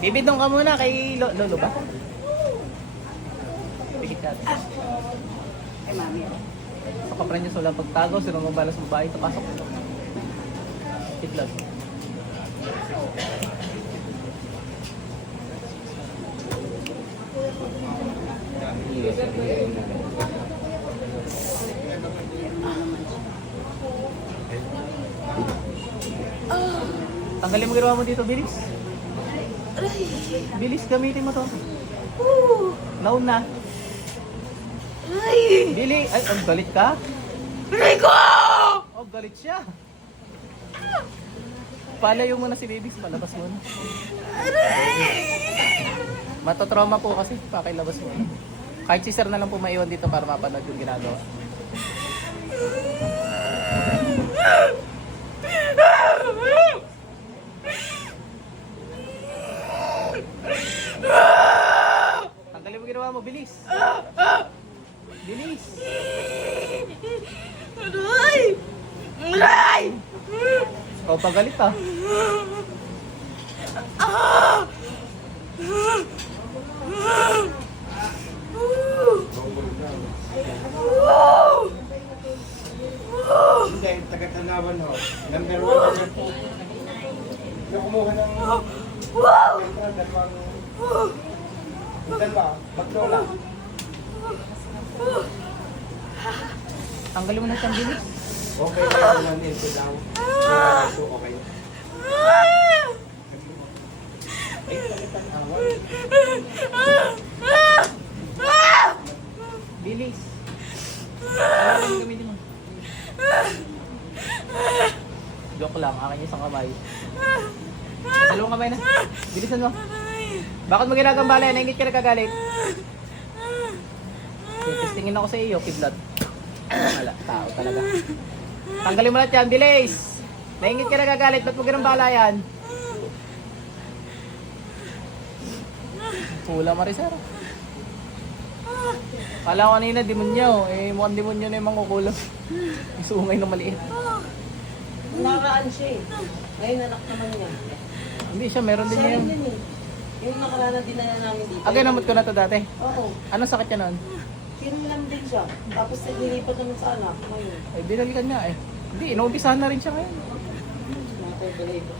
Bibidong ka muna kay Lolo ba? Bigit ka. Kay mami. Sa kapran niya sa pagtago, sino mong balas sa bahay, tapasok. Itlog. Tanggalin mo ginawa mo dito, bilis. Bilis, gamitin mo to. Naun na. Bili, ay, ang galit ka? Rico! Oh, galit siya. Palayo mo na si Bibix, palabas mo na. Matatrauma po kasi, pakilabas mo na. Kahit si Sir na lang po maiwan dito para mapanood yung ginagawa. Tanggalin mo ginawa mo, bilis. Bilis. Aray! Aray! Ikaw pa galit ah. Hindi, taga-tanawan ho. Number 1 na po. Yung kumuha ng dalawang... Dalawa, maglola. Tanggalin mo na siyang bilis. Okay na naman yun, ito daw. So, okay. Bilis. Ano yung gamitin mo? Joke lang, akin isang kamay. Dalawang kamay na. Bilisan mo. Bakit mo ginagambala yan? Naingit ka na kagalit. Testingin ako sa iyo, kidlat. Wala, tao talaga. Tanggalin mo lahat yan, bilis! Naingit ka na kagalit, ba't mo ginambala yan? Pula Marisara. Kala ko kanina, demonyo. Eh, mukhang demonyo na yung mangkukulam. Isungay na maliit. Nakaraan siya eh. Ngayon anak naman niya. Hindi siya, meron din Siya niya rin yun. din eh. Yung nakaraan na dinala namin dito. Ginamot ko na to dati. Oo. Anong sakit niya noon? Kinlam din siya. Tapos nilipat naman sa anak. Ngayon. Ay, binalikan niya eh. Hindi, inuumpisahan na rin siya ngayon. Nakapagbalay ko.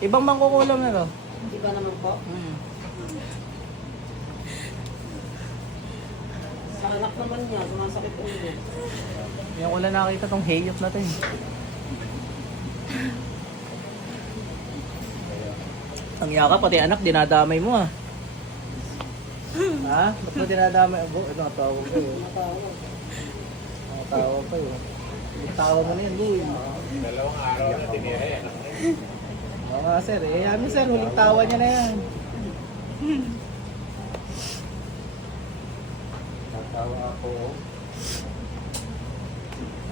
Ibang mangkukulam na to. Iba naman po. Sa anak naman niya, sumasakit ulo. Yung ko lang nakita tong hayop na to eh. Ang yaka, pati anak, dinadamay mo ah. Ha? Ba't mo dinadamay? Abo, ito natawag ko yun. Matawag. Natawag ko yun. Tawag mo na yan, boy. Dalawang araw na tinira yan. Oo nga sir, eh yan sir, huling tawa niya na yan. Tatawa ako.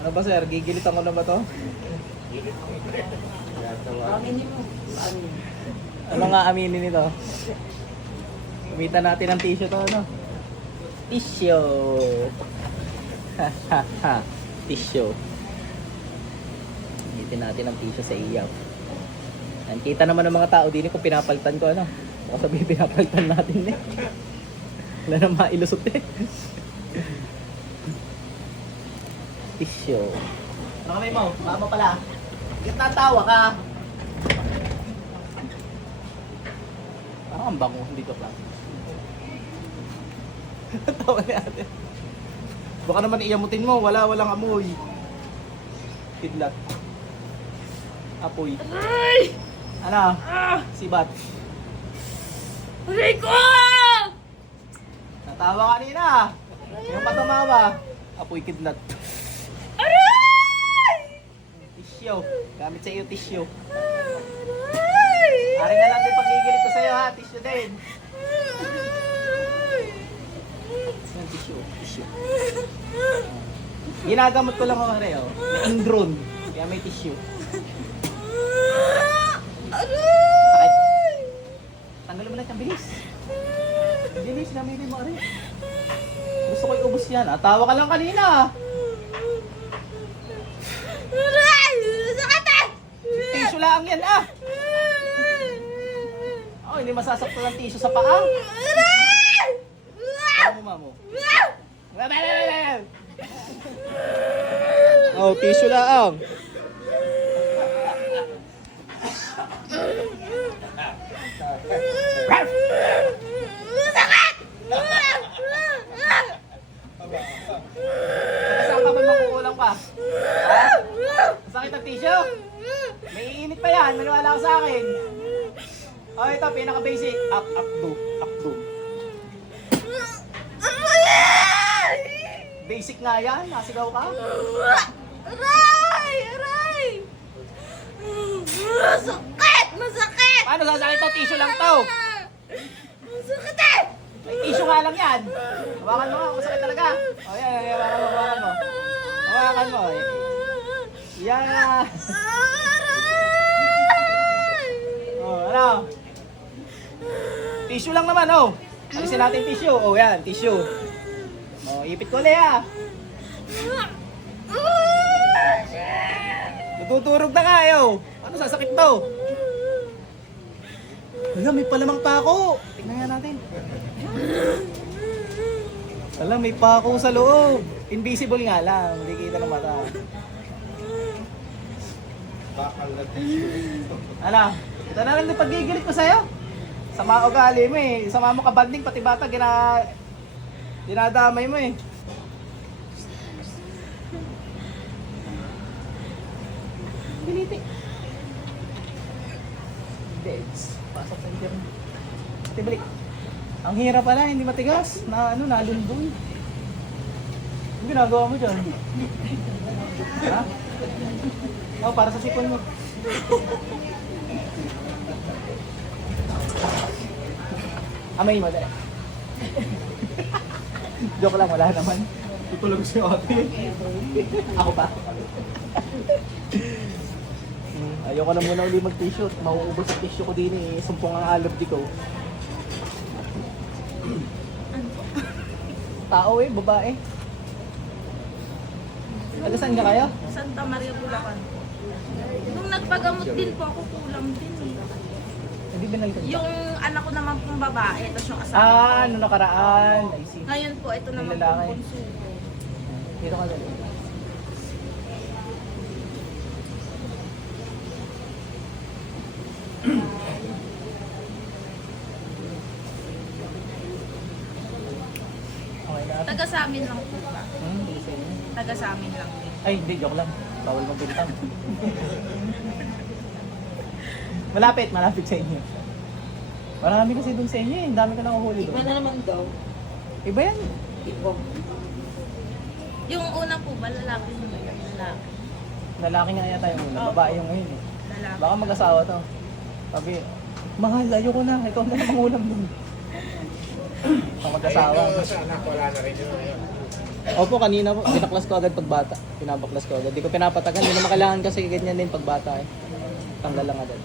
Ano ba sir, gigilitan ko na ba to? Tatawa. Aminin mo. Ano? Ano nga aminin nito? Gamitan natin ng tissue to, ano? Tissue! Tissue. Gamitin natin ng tissue sa iyaw. Yan, kita naman ng mga tao din kung pinapalitan ko, ano? Baka sabihin pinapalitan natin eh. Wala na mailusot eh. Tissue. Ano kamay mo? Mama pala. Bakit natawa ka? Parang ang bango, hindi ko lang. Tawa ni ate. Baka naman iyamutin mo, walang amoy. Kidlat. Apoy. Ay! Ano? Sibat. Rico! Natawa kanina. Yung patumawa. Apoy kidlat. Aray! Tissue. Gamit sa iyo tissue. Aray! Ari na lang din pagigilid ko sa'yo ha. Tissue din. Yan, tissue. Tissue. Ginagamot ko lang ako rin oh. May ingrown. Kaya may tissue. Sakit. Tanggalin mo lang yung bilis. Bilis, gamitin mo rin. Gusto ko iubos yan. Tawa ka lang kanina. Aray! Sakit! Tissue lang yan ah. hindi masasaktan ng tissue sa paa. Ano mo, mamo? Oh, tissue lang. Saan ka ba makukulang pa? Ha? Sakit ang tissue? May iinit pa yan, maniwala ka sa akin. Oh, ito, pinaka-basic. Up, do, up, do. Basic nga yan, nasigaw ka. Aray! Aray! Masakit! Masakit! Paano sasakit to? Tissue lang to. Masakit eh! May tissue nga lang yan. Hawakan mo nga, masakit talaga. O yan, hawakan mo. Hawakan mo. Yan. Oh, ano? Tissue lang naman, oh. Alisin natin tissue. Oh, yan, tissue. Oh, ipit ko ulit, ah. Natuturog na nga, yo. Ano, sasakit to? Wala, may palamang pako. Tingnan nga natin. Wala, may pako sa loob. Invisible nga lang, hindi kita ng mata. Bakal na tissue. Ano? Ito na lang din paggigilit ko sa'yo. Sama ugali mo eh. Sama mo kabanding, pati bata, dinadamay mo eh. Piliti. Deads. Pasok sa internet. Tibalik. Ang hirap pala, hindi matigas. Na ano, nalundol. Ano ginagawa mo dyan? Ha? Oh, para sa sipon mo. Amay mo, dali. Joke lang, wala naman. Tutulog si Ate. Ako pa. Ayoko na muna uli mag-tissue. Mauubos ang tissue ko din eh. Sumpong ang alab di ko. Tao eh, babae. Alasan ka kayo? Santa Maria, Bulacan. Nung nagpagamot din po ako, kulang din eh. Hindi binalik ka. Yung anak ko naman pong babae, tapos yung asawa Ah, ko. ano nakaraan. I see. Ngayon po, ito naman Yung lalaki. pong bunso ko. Dito ka dali. Okay na. Taga sa amin lang po ba? Hindi sa inyo. Taga sa amin lang din. Ay, hindi. Joke lang. Bawal magbintang. Malapit sa inyo. Marami kasi dun sa inyo eh. Ang dami ka nakuhuli Iba doon. na naman daw. Iba yan. Iba. Yung una po ba, lalaki mo? Lalaki. Lalaki nga yata yung una. Babae yung ngayon eh. Lalaki. Baka mag-asawa to. Sabi, mahal, ayoko na. Ikaw na lang mangulam dun. Baka mag-asawa. Ayun, sa anak, wala na rin yun ngayon. Opo, kanina po. Pinaklas ko agad pagbata. Pinapaklas ko agad. Di ko pinapatagal. Hindi naman kailangan kasi ganyan din pagbata eh. Tanggal lang agad.